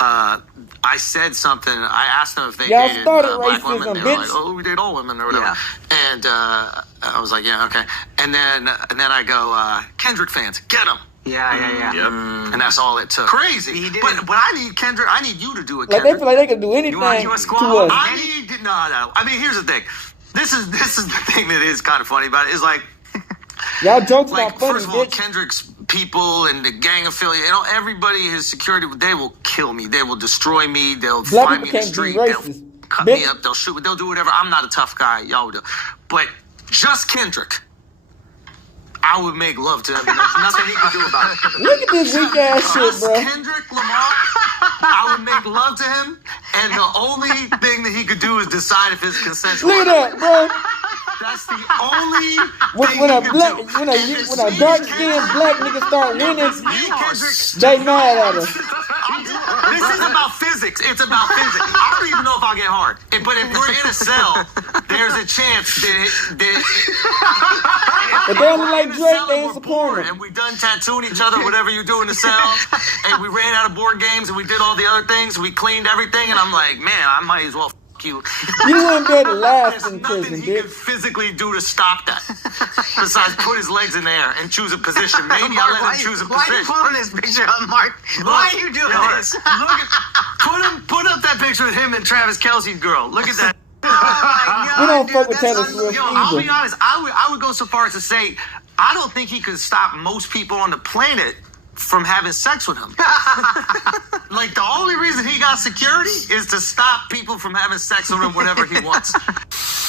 I said something. I asked them if they Y'all dated started black racism, women. They were bitch. like, "Oh, we date all women," or whatever. And I was like, "Yeah, okay." And then I go, "Kendrick fans, get them." Yeah. And that's all it took. Crazy. He did. But I need Kendrick. I need you to do it, Like, Kendrick. they feel like they can do anything want to you a us. squad? I need no. I mean, here's the thing. This is the thing that is kind of funny about it. Is like, Y'all jokes not funny, first of all, bitch. Kendrick's people and the gang affiliate, everybody, his security, they will kill me. They will destroy me. They'll Black find me people in the can't be street. racist, They'll cut bitch. me up. They'll shoot me. They'll do whatever. I'm not a tough guy. Y'all do. But just Kendrick, I would make love to him. There's nothing he can do about it. Look at this weak ass shit, Just bro. Kendrick Lamar, I would make love to him, and the only thing that he could do is decide if it's consensual. Look at that, bro. That's the only thing When a he black, could do. when a dark skinned black nigga start winning, they mad at us. This is about physics. It's about physics. I don't even know if I'll get hard. But if we're in a cell, there's a chance that But they only like in the Drake, cell they and ain't we're support bored him. and we done tattooing each other, whatever you do in the cell, and we ran out of board games and we did all the other things. We cleaned everything, and I'm like, man, I might as well f*** you. You wouldn't be able to last There's in nothing prison, he bitch. could physically do to stop that. Besides put his legs in the air and choose a position. Maybe I'll let him choose a Why are you position. pulling this picture up, Mark? Why are you doing this? Put up that picture with him and Travis Kelce's girl. Look at that. We don't fuck with Taylor Swift I'll be either. honest. I would go so far as to say I don't think he could stop most people on the planet from having sex with him. Like, the only reason he got security is to stop people from having sex with him whenever he wants.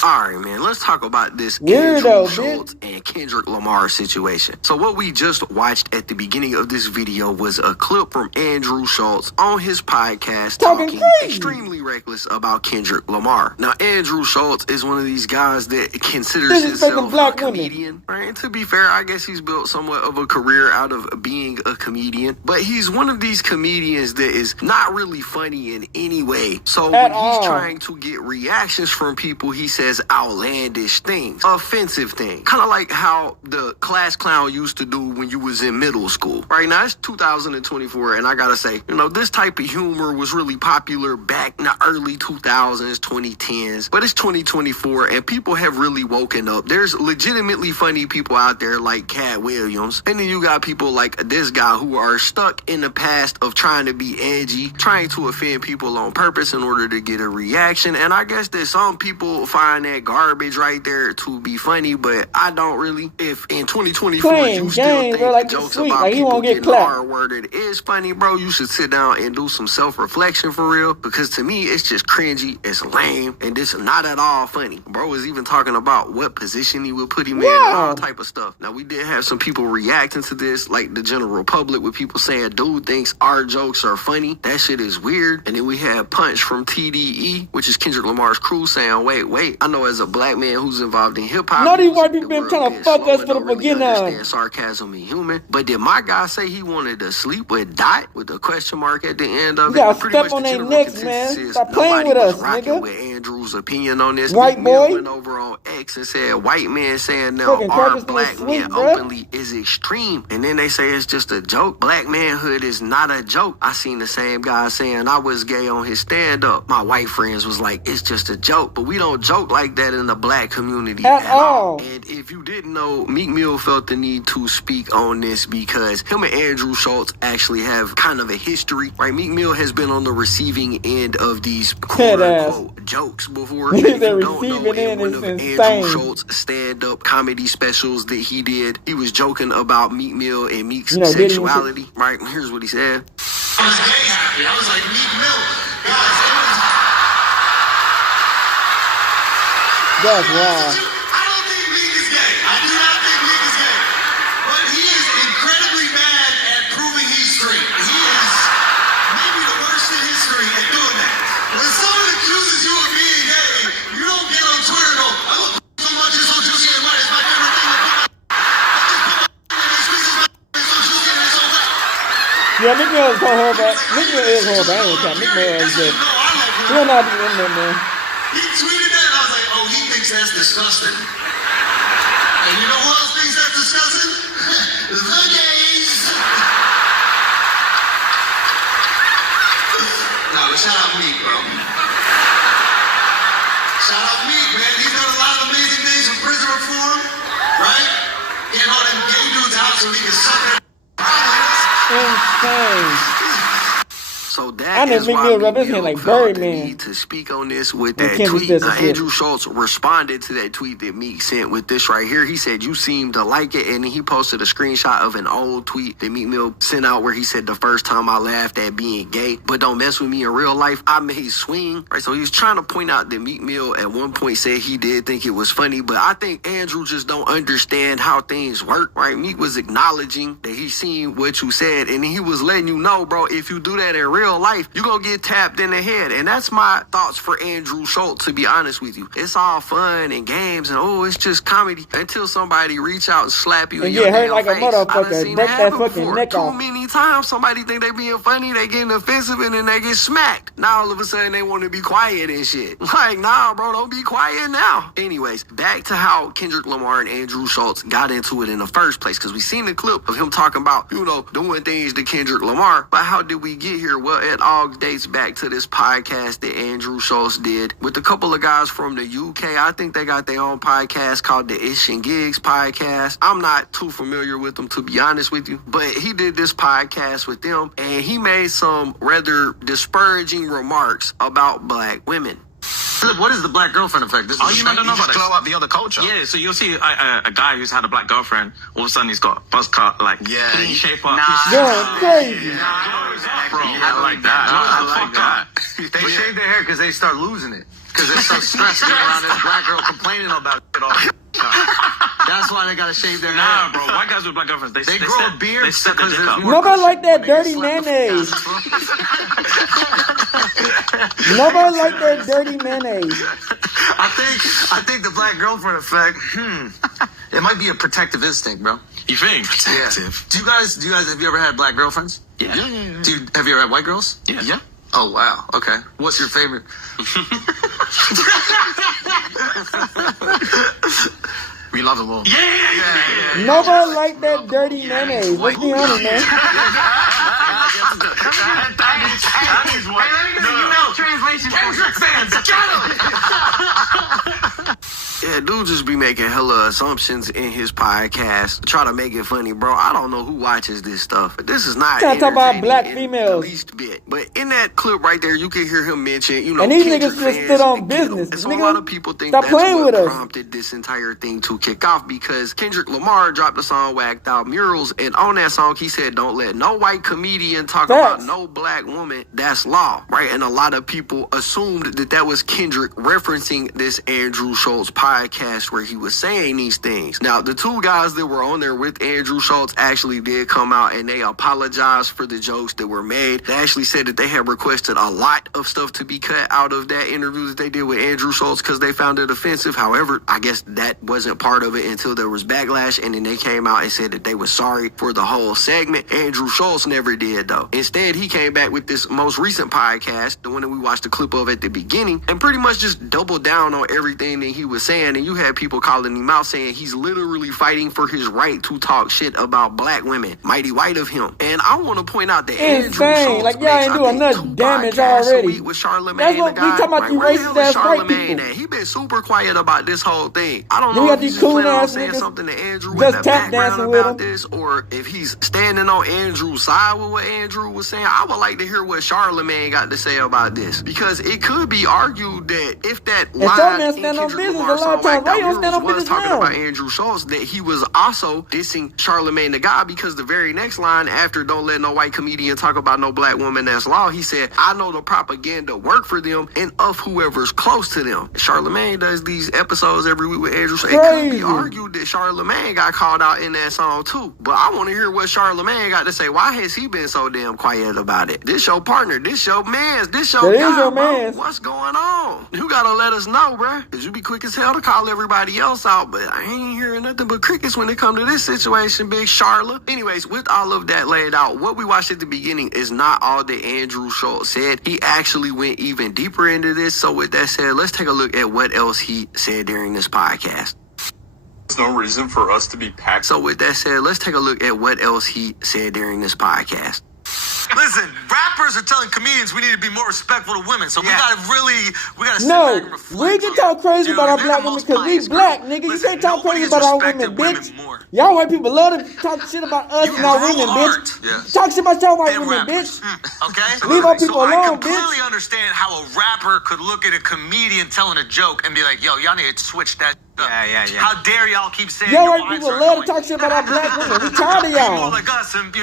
All right, man, let's talk about this Weirdo, Andrew Schultz and Kendrick Lamar situation. So what we just watched at the beginning of this video was a clip from Andrew Schultz on his podcast Talking crazy. extremely reckless about Kendrick Lamar. Now, Andrew Schultz is one of these guys that considers Disrespecting himself black a women. comedian. Right? And to be fair, I guess he's built somewhat of a career out of being a comedian. But he's one of these comedians that is not really funny in any way. So At when all. he's trying to get reactions from people, he says outlandish things, offensive things, kind of like how the class clown used to do when you was in middle school. Right now it's 2024, and I gotta say, this type of humor was really popular back in the early 2000s, 2010s, but it's 2024 and people have really woken up. There's legitimately funny people out there like Cat Williams, and then you got people like this guy who are stuck in the past of trying to be edgy, trying to offend people on purpose in order to get a reaction. And I guess that some people find that garbage right there to be funny, but I don't really. If in 2024 Playing you still games, think bro, like the it's jokes sweet, about like he people won't get getting clapped. R-worded is funny, bro, you should sit down and do some self-reflection for real, because to me it's just cringy, it's lame, and it's not at all funny. Bro was even talking about what position he would put him in and all type of stuff. Now, we did have some people reacting to this, like the general public, with people saying dude thinks our jokes are funny. That shit is weird. And then we had Punch from TDE, which is Kendrick Lamar's crew, saying, wait, I know as a black man who's involved in hip-hop, None of these white the people been world trying to is fuck slow us and for the don't really beginning. understand sarcasm and humor. But did my guy say he wanted to sleep with Dot with a question mark at the end of You gotta it? Pretty step much on the their general necks, consensus man. is Stop playing nobody with was us, rocking nigga. with Andrew's opinion on this. White Meek Mill boy. went over on X and said white men saying now Fucking our crackers black in the sweet, men bruh. openly is extreme. And then they say it's just a joke. Black manhood is not a joke. I seen the same guy saying I was gay on his stand-up. My white friends was like, it's just a joke. But we don't joke like that in the black community At all. And if you didn't know, Meek Mill felt the need to speak on this because him and Andrew Schultz actually have kind of a history, right? Meek Mill has been on the receiving end of these quote-unquote jokes before. He's If the you don't know, receiving in end one is of insane. Andrew Schultz stand-up comedy specials that he did, he was joking about Meek Mill and Meek's Diddy was- sexuality, right? Here's what he said. I was gay happy. I was like, Meek Mill. Guys, That's wild. I don't think Meek is gay. I do not think Meek is gay. But he is incredibly bad at proving he's straight. He is maybe the worst in history at doing that. When someone accuses you of being gay, you don't get on Twitter and go, I love so much, it's so juicy and wet, it's my favorite thing to put Yeah, Meek Mill is so horrible. Meek Mill is horrible. I ain't gonna tell. Meek Mill is just. He don't know how to do anything, man. He tweeted that, and I was like, oh, he thinks that's disgusting. And you know who else thinks that's disgusting? The gays. Nah, but shout out Meek, bro. Shout out Meek, man. He's done a lot of amazing things for prison reform, right? Getting all them gay dudes out so we can suck their Insane. So that is why Meek Mill felt the need to speak on this with that tweet. Andrew Shultz responded to that tweet that Meek sent with this right here. He said, "You seem to like it," and then he posted a screenshot of an old tweet that Meek Mill sent out where he said, "The first time I laughed at being gay, but don't mess with me in real life, I may swing." Right? So he was trying to point out that Meek Mill at one point said he did think it was funny, but I think Andrew just don't understand how things work. Right? Meek was acknowledging that he seen what you said, and he was letting you know, bro, if you do that in real life, you're gonna get tapped in the head. And that's my thoughts for Andrew Schultz, to be honest with you. It's all fun and games and it's just comedy until somebody reach out and slap you and in your get hurt like face. a motherfucker. Break that fucking neck off. Too many times somebody think they being funny, they getting offensive, and then they get smacked. Now all of a sudden they want to be quiet and shit. Like, nah, bro, don't be quiet now. Anyways, back to how Kendrick Lamar and Andrew Schultz got into it in the first place, because we seen the clip of him talking about, doing things to Kendrick Lamar. But how did we get here? Well, it all dates back to this podcast that Andrew Schultz did with a couple of guys from the UK. I think they got their own podcast called the Ish and Gigs podcast. I'm not too familiar with them, to be honest with you, but he did this podcast with them, and he made some rather disparaging remarks about black women. What is the black girlfriend effect? This is you don't know about glow up the other culture. Yeah, so you'll see a guy who's had a black girlfriend, all of a sudden he's got a buzz cut, clean shape up. Going crazy. I like that. I like that. They shave their hair because they start losing it. Because they're so stressed being around this black girl complaining about it all the time. That's why they gotta shave their hair. Nah, bro. White guys with black girlfriends, they grow a beard because there's more. Nobody like that dirty mayonnaise. Nobody like that dirty mayonnaise. I think the black girlfriend effect. It might be a protective instinct, bro. You think? Protective. Yeah. Do you guys? Have you ever had black girlfriends? Yeah. Have you ever had white girls? Yeah. Oh, wow. Okay. What's your favorite? We love them all. Yeah. Nobody like that dirty mayonnaise. Let's be honest, man. That is what. Translation. Kendrick fans, get him! Yeah, dude just be making hella assumptions in his podcast. Try to make it funny, bro. I don't know who watches this stuff, but this is not trying to talk about black in females. the least bit. But in that clip right there, you can hear him mention, and these Kendrick niggas just fans stood on and business. And so a lot of people think stop that's playing what with us. prompted this entire thing to kick off, because Kendrick Lamar dropped a song, Whacked Out Murals, and on that song, he said, "Don't let no white comedian talk about no black woman. That's law," right? And a lot of people assumed that was Kendrick referencing this Andrew Schultz podcast where he was saying these things. Now, the two guys that were on there with Andrew Schultz actually did come out and they apologized for the jokes that were made. They actually said that they had requested a lot of stuff to be cut out of that interview that they did with Andrew Schultz because they found it offensive. However, I guess that wasn't part of it until there was backlash, and then they came out and said that they were sorry for the whole segment. Andrew Schultz never did, though. Instead, he came back with this most recent podcast, the one that we watched the clip of at the beginning, and pretty much just doubled down on everything that he was saying. And you had people calling him out saying he's literally fighting for his right to talk shit about black women. Mighty white of him. And I want to point out that Andrew Schultz, like, y'all ain't doing enough damage already. With Charlamagne, that's what we talking about, you racist ass white people. He been super quiet about this whole thing. I don't know if he's planning on saying something to Andrew in the background about this, or if he's standing on Andrew's side with what Andrew was saying. I would like to hear what Charlamagne got to say about this, because it could be argued that if that line in Kendrick Lamar's song Whacked Out Murals was talking about Andrew Schultz, that he was also dissing Charlamagne the God, because the very next line after "Don't let no white comedian talk about no black woman, that's law," he said, "I know the propaganda work for them and of whoever's close to them." Charlamagne does these episodes every week with Andrew, so it could be argued that Charlamagne got called out in that song too. But I want to hear what Charlamagne got to say. Why has he been so damn quiet about it? This your partner, this your mans, this your guy, bro. What's going on? You gotta let us know, bro, because you be quick as hell to call everybody else out, but I ain't hearing nothing but crickets when it come to this situation, big Charla. Anyways, with all of that laid out, what we watched at the beginning is not all that Andrew Schultz said. He actually went even deeper into this. So with that said, let's take a look at what else he said during this podcast. There's no reason for us to be packed. So with that said, let's take a look at what else he said during this podcast. Listen, rappers are telling comedians we need to be more respectful to women. So we gotta sit back and No, reflect. we can talk crazy about our black women because we black, nigga. You can't talk crazy about our women, bitch. Y'all white people love to talk shit about us and our women, bitch. Talk shit about y'all white women, bitch. Okay? Leave our people I alone, completely bitch. understand how a rapper could look at a comedian telling a joke and be like, yo, y'all need to switch that up. Yeah. How dare y'all keep saying Y'all your white wives people are love to annoying. talk shit about our black women. We tired of People y'all. like us and,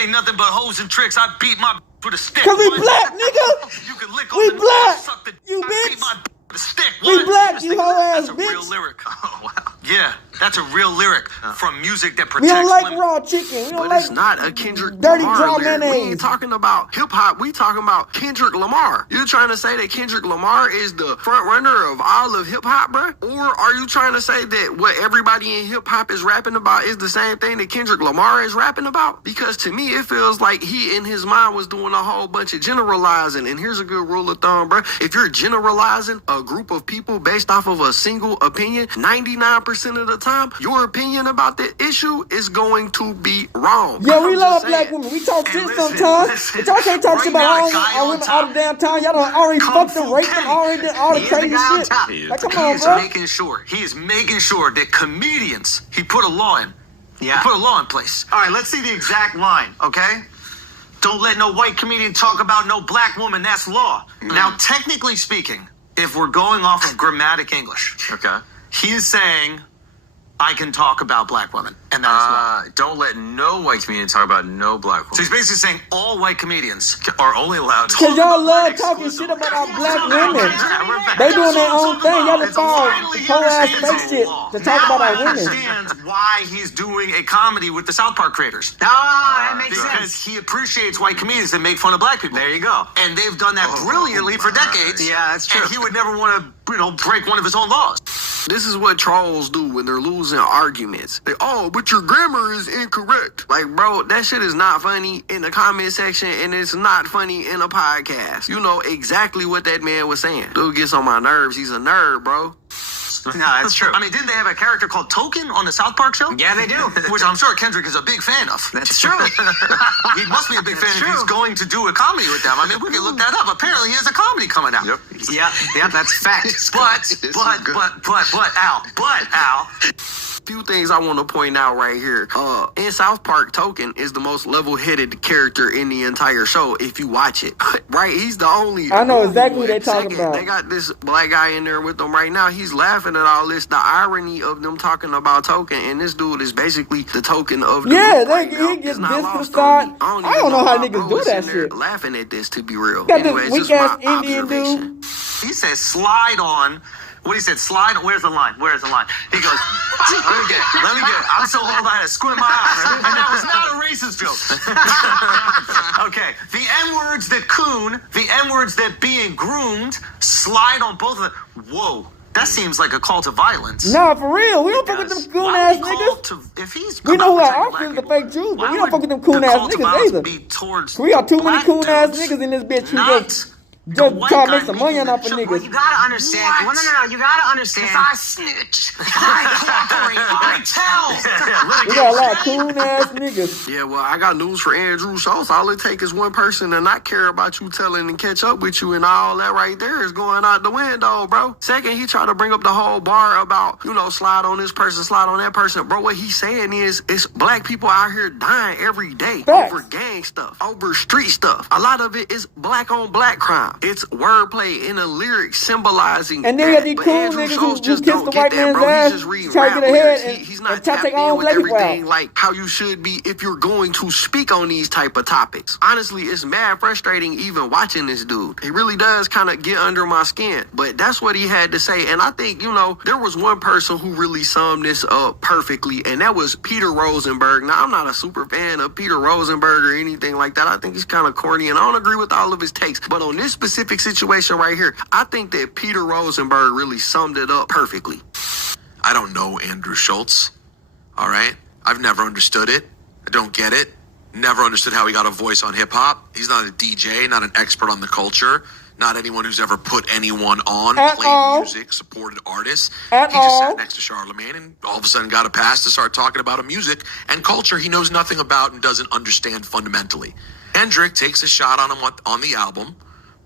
ain't nothing but hoes and tricks. I beat my with a stick. Cause we What? black, nigga. You can lick We on the black. suck the You I bitch. beat my with a stick. We What? black, you hoe ass That's a real bitch. lyric. Oh, wow. Yeah, that's a real lyric from music that We protects don't like women. raw chicken. We don't But like it's not a Kendrick dirty Lamar dry lyric. We mayonnaise. ain't talking about hip hop. We talking about Kendrick Lamar. You trying to say that Kendrick Lamar is the front runner of all of hip hop, bruh? Or are you trying to say that what everybody in hip hop is rapping about is the same thing that Kendrick Lamar is rapping about? Because to me, it feels like he in his mind was doing a whole bunch of generalizing. And here's a good rule of thumb, bruh. If you're generalizing a group of people based off of a single opinion, 99% of the time, your opinion about the issue is going to be wrong. Yeah, we I'm love just black saying. women. We talk shit listen, sometimes. listen. But y'all can't talk Right shit now, about the guy our on women top. all the damn time. Y'all done already Kung fucked Fu them, raped them, Kenny. already did all the He is the crazy guy on shit. top. Like, come He on, is bro. making sure that comedians, he put a law in. Yeah. He put a law in place. All right, let's see the exact line, okay? Don't let no white comedian talk about no black woman. That's law. Now, technically speaking, if we're going off of grammatic English, Okay. he is saying, I can talk about black women, and that is law. Don't let no white comedian talk about no black So woman. he's basically saying all white comedians are only allowed to Because y'all love talking shit about our black women. They doing their own thing. Y'all just found whole ass fake shit to talk about our women. understands why he's doing a comedy with the South Park creators. Ah, that makes Because sense. he appreciates white comedians that make fun of black people. There you go. And they've done that brilliantly for decades. Yeah, that's true. And he would never want to, break one of his own laws. This is what trolls do when they're losing arguments. They, oh, but your grammar is incorrect. Like, bro, that shit is not funny in the comment section, and it's not funny in a podcast. You know exactly what that man was saying. Dude gets on my nerves. He's a nerd, bro. No, that's true. I mean, didn't they have a character called Token on the South Park show? Yeah, they do. Which I'm sure Kendrick is a big fan of. That's true. He must be a big fan if true. he's going to do a comedy with them. I mean, we can look that up. Apparently, he has a comedy coming out. Yeah, that's fact. But Al. Few things I want to point out right here. In South Park, Token is the most level-headed character in the entire show if you watch it. Right? He's the only... I know exactly what they talking Second, about. They got this black guy in there with them right now. He's laughing at all this. The irony of them talking about Token, and this dude is basically the token of the Yeah, group right now. he gets It's not this lost facade. on me. I don't even know how why niggas bro do is that in there shit. laughing at this, to be real. Got this Anyway, it's weak just ass my Indian observation. dude. He says, slide on. What he said, slide on. Where's the line? He goes, let me get it. I'm so old I had to squint my eyes. And that was not a racist joke. Okay. The N-words that coon, the N-words that being groomed, slide on both of them. Whoa. That seems like a call to violence. Nah, for real. We don't fuck with them coon ass niggas. If he's We know who about our protecting outfits the black fake Jews, but why we don't would fuck with them coon the ass call to niggas violence either. be towards We got too many black coon ass dudes, niggas in this bitch who not just white try to guy make some money off of making the niggas. You gotta understand. Well, no. You gotta understand. I snitch. I tell. We got a lot of coon ass niggas. Yeah, well, I got news for Andrew Schultz. All it takes is one person to not care about you telling and catch up with you, and all that right there is going out the window, bro. Second, he tried to bring up the whole bar about, slide on this person, slide on that person. Bro, what he's saying is it's black people out here dying every day over gang stuff, over street stuff. A lot of it is black on black crime. It's wordplay in a lyric symbolizing And then you got these cool niggas who kiss the white man's ass, He's just reading try to rap get ahead lyrics. He's not and try to tapped take all in with black people everything out. like how you should be if you're going to speak on these type of topics. Honestly, it's mad frustrating even watching this dude. He really does kind of get under my skin. But that's what he had to say. And I think, there was one person who really summed this up perfectly, and that was Peter Rosenberg. Now, I'm not a super fan of Peter Rosenberg or anything like that. I think he's kind of corny, and I don't agree with all of his takes. But on this specific situation right here, I think that Peter Rosenberg really summed it up perfectly. I don't know Andrew Schultz. All right? I've never understood it. I don't get it. Never understood how he got a voice on hip hop. He's not a DJ, not an expert on the culture, not anyone who's ever put anyone on, played music, supported artists. He just sat next to Charlemagne and all of a sudden got a pass to start talking about a music and culture he knows nothing about and doesn't understand fundamentally. Kendrick takes a shot on him on the album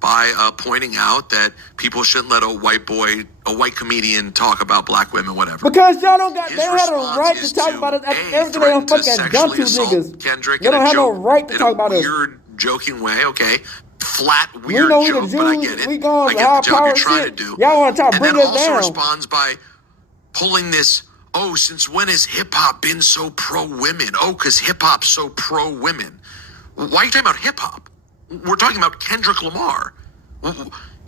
by pointing out that people shouldn't let a white comedian talk about black women, whatever. Because y'all don't got, they don't have the right to talk about it. Everything they don't fucking gun to niggas. Kendrick they don't have no right to talk about us. Weird, joking way, okay. Flat, we weird know joke, we the but I Jews, get it. We going I get the joke power you're trying shit. to do. Y'all want to try to bring us also down. Responds by pulling this, oh, since when has hip-hop been so pro-women? Oh, because hip-hop's so pro-women. Why are you talking about hip-hop? We're talking about Kendrick Lamar.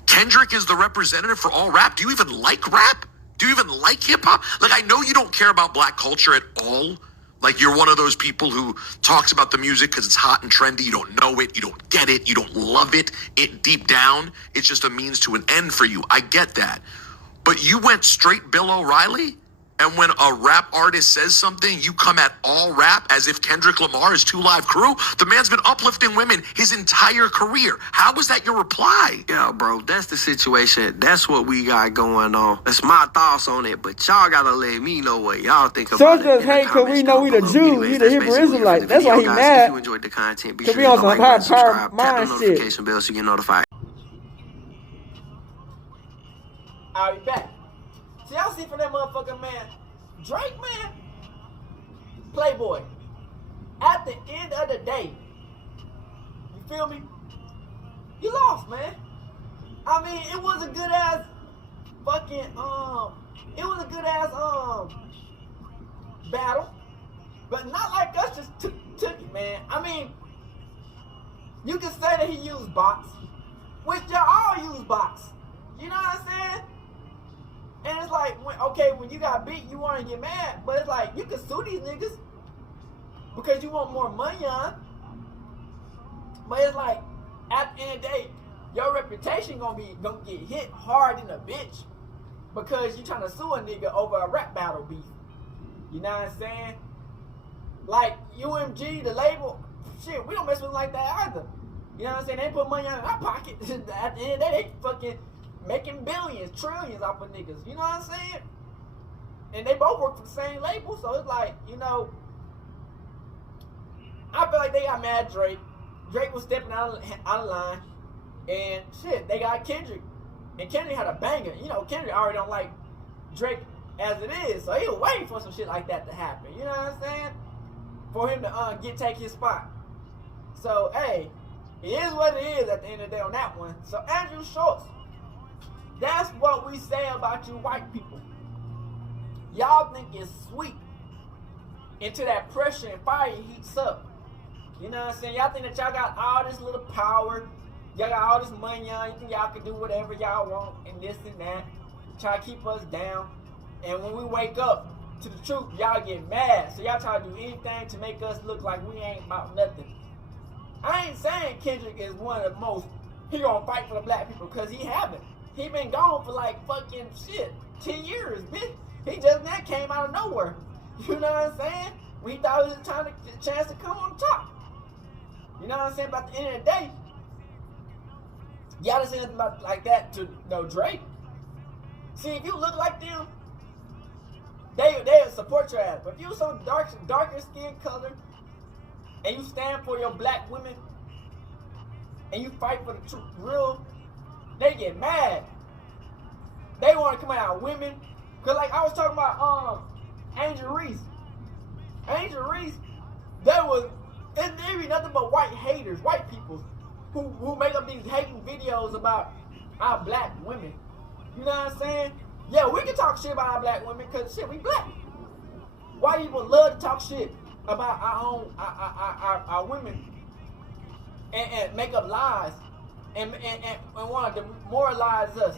Kendrick is the representative for all rap. Do you even like rap? Do you even like hip-hop? Like, I know you don't care about black culture at all. Like, you're one of those people who talks about the music because it's hot and trendy. You don't know it. You don't get it. You don't love it. Deep down, it's just a means to an end for you. I get that. But you went straight Bill O'Reilly? And when a rap artist says something, you come at all rap as if Kendrick Lamar is 2 Live Crew? The man's been uplifting women his entire career. How was that your reply? Yeah, bro, that's the situation. That's what we got going on. That's my thoughts on it, but y'all gotta let me know what y'all think about So it. just hate because we know we the Jews, we the Hebrew Israelites. That's why he mad. If you enjoyed the content, be sure we to on some like, high and subscribe, power tap the mind notification bell so you get notified. I'll be back. See, y'all see from that motherfucking man, Drake, man, Playboy. At the end of the day, you feel me? You lost, man. I mean, it was a good ass fucking it was a good ass battle, but not like us just took it, man. I mean, you can say that he used bots, which y'all all use bots. You know what I'm saying? And it's like, when you got beat, you want to get mad. But it's like, you can sue these niggas because you want more money on. But it's like, at the end of the day, your reputation gonna get hit hard in a bitch because you trying to sue a nigga over a rap battle beef. You know what I'm saying? Like, UMG, the label, shit, we don't mess with them like that either. You know what I'm saying? They put money in our pocket. At the end of the day, they fucking making billions, trillions off of niggas. You know what I'm saying? And they both work for the same label, so it's like, you know, I feel like they got mad at Drake. Drake was stepping out of line, and shit, they got Kendrick, and Kendrick had a banger. You know, Kendrick already don't like Drake as it is, so he was waiting for some shit like that to happen. You know what I'm saying? For him to take his spot. So hey, it is what it is at the end of the day on that one. So Andrew Schultz. That's what we say about you white people. Y'all think it's sweet until that pressure and fire heats up. You know what I'm saying? Y'all think that y'all got all this little power. Y'all got all this money on. You think y'all can do whatever y'all want and this and that. Try to keep us down. And when we wake up to the truth, y'all get mad. So y'all try to do anything to make us look like we ain't about nothing. I ain't saying Kendrick is one of the most, he gonna fight for the black people, because he haven't. He been gone for like fucking shit, 10 years, bitch. He just now came out of nowhere. You know what I'm saying? We thought it was a chance to come on top. You know what I'm saying? But at the end of the day, y'all done say nothing about like that to Drake. See, if you look like them, they'll support your ass. But if you some darker skin color and you stand for your black women and you fight for the real, they get mad. They want to come out women. Cause like I was talking about Angel Reese. Angel Reese, it be nothing but white haters, white people who make up these hating videos about our black women. You know what I'm saying? Yeah, we can talk shit about our black women because shit, we black. White people love to talk shit about our women and make up lies and want to demoralize us.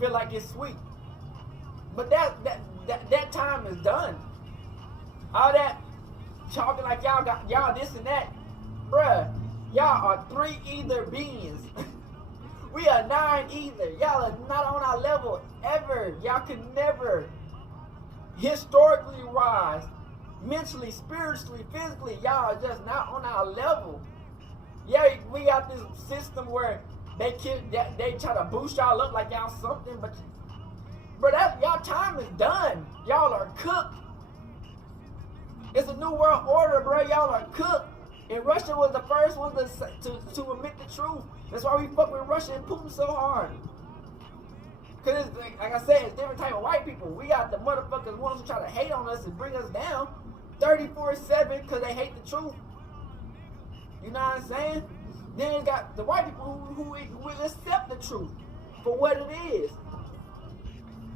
Feel like it's sweet. But that time is done. All that talking like y'all this and that, bruh, y'all are 3 either beings. We are 9 either. Y'all are not on our level ever. Y'all could never historically rise, mentally, spiritually, physically. Y'all are just not on our level. Yeah, we got this system where they try to boost y'all up like y'all something, but y'all time is done. Y'all are cooked. It's a new world order, bro. Y'all are cooked. And Russia was the first one to admit the truth. That's why we fuck with Russia and Putin so hard. Cause it's, like I said, it's different type of white people. We got the motherfuckers ones who try to hate on us and bring us down 34/7 because they hate the truth. You know what I'm saying? Then you got the white people who accept the truth for what it is.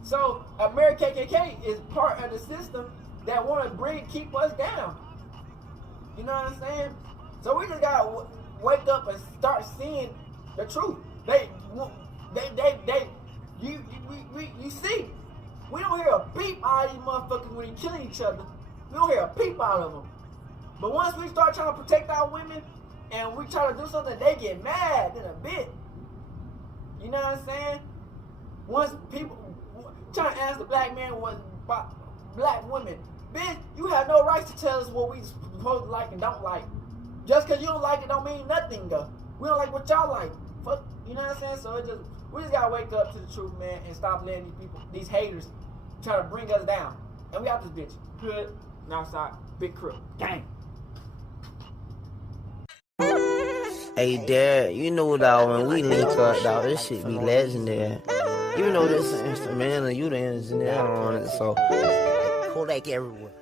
So American KKK is part of the system that want to keep us down. You know what I'm saying? So we just gotta wake up and start seeing the truth. You see, we don't hear a beep out of these motherfuckers when they killing each other. We don't hear a peep out of them. But once we start trying to protect our women and we try to do something, they get mad in a bit. You know what I'm saying? Once people trying to ask the black man what about black women, bitch, you have no rights to tell us what we supposed to like and don't like. Just because you don't like it don't mean nothing, though. We don't like what y'all like. Fuck, you know what I'm saying? So we just gotta wake up to the truth, man, and stop letting these people, these haters, try to bring us down. And we out this bitch. Hood, Northside, Big Crook, gang. Hey, Dad, you know, dog, when we link up, dog, this shit be legendary. Even though this is instrumental, you the engineer on it, so Kodak everywhere.